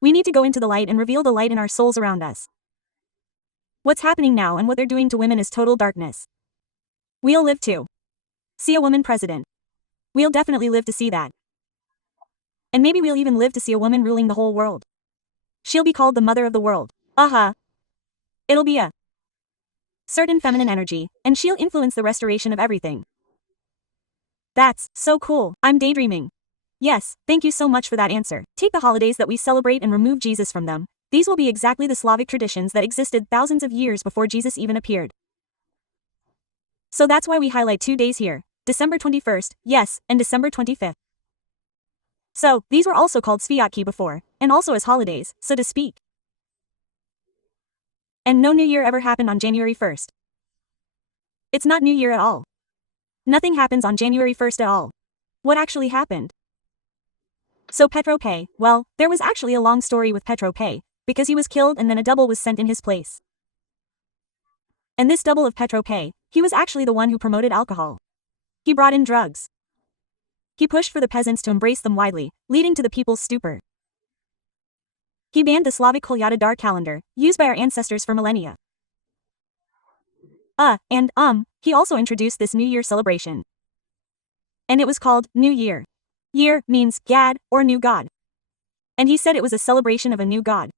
We need to go into the light and reveal the light in our souls around us. What's happening now and what they're doing to women is total darkness. We'll live to see a woman president. We'll definitely live to see that. And maybe we'll even live to see a woman ruling the whole world. She'll be called the mother of the world. It'll be a certain feminine energy, and she'll influence the restoration of everything. That's so cool. I'm daydreaming. Yes, thank you so much for that answer. Take the holidays that we celebrate and remove Jesus from them. These will be exactly the Slavic traditions that existed thousands of years before Jesus even appeared. So that's why we highlight 2 days here, December 21st, yes, and December 25th. So, these were also called Sviatki before, and also as holidays, so to speak. And no New Year ever happened on January 1st. It's not New Year at all. Nothing happens on January 1st at all. What actually happened? So Petro Pay, well, there was actually a long story with Petro Pay, because he was killed and then a double was sent in his place. And this double of Petro Pay, he was actually the one who promoted alcohol. He brought in drugs. He pushed for the peasants to embrace them widely, leading to the people's stupor. He banned the Slavic Kolyada Dar calendar, used by our ancestors for millennia. He also introduced this New Year celebration. And it was called New Year. Year means Gad, or new God. And he said it was a celebration of a new God.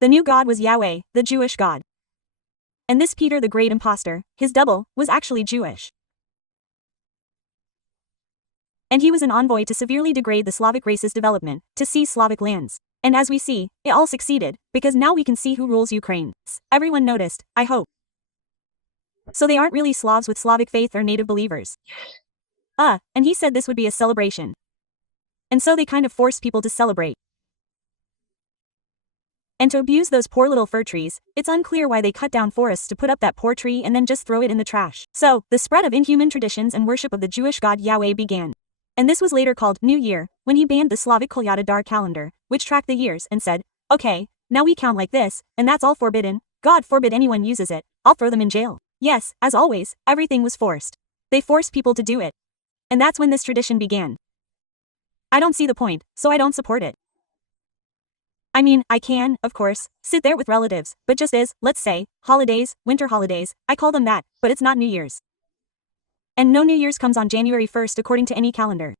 The new God was Yahweh, the Jewish God. And this Peter the Great Impostor, his double, was actually Jewish. And he was an envoy to severely degrade the Slavic race's development, to seize Slavic lands. And as we see, it all succeeded, because now we can see who rules Ukraine. Everyone noticed, I hope. So they aren't really Slavs with Slavic faith or native believers. And he said this would be a celebration. And so they kind of forced people to celebrate. And to abuse those poor little fir trees, it's unclear why they cut down forests to put up that poor tree and then just throw it in the trash. So, the spread of inhuman traditions and worship of the Jewish god Yahweh began. And this was later called New Year, when he banned the Slavic Kolyada Dar calendar, which tracked the years, and said, okay, now we count like this, and that's all forbidden. God forbid anyone uses it, I'll throw them in jail. Yes, as always, everything was forced. They forced people to do it. And that's when this tradition began. I don't see the point, so I don't support it. I mean, I can, of course, sit there with relatives, but just as, let's say, holidays, winter holidays, I call them that, but it's not New Year's. And no New Year's comes on January 1st according to any calendar.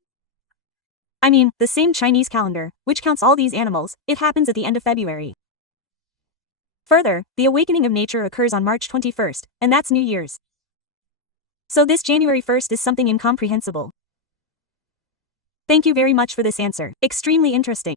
I mean, the same Chinese calendar, which counts all these animals, it happens at the end of February. Further, the awakening of nature occurs on March 21st, and that's New Year's. So this January 1st is something incomprehensible. Thank you very much for this answer. Extremely interesting.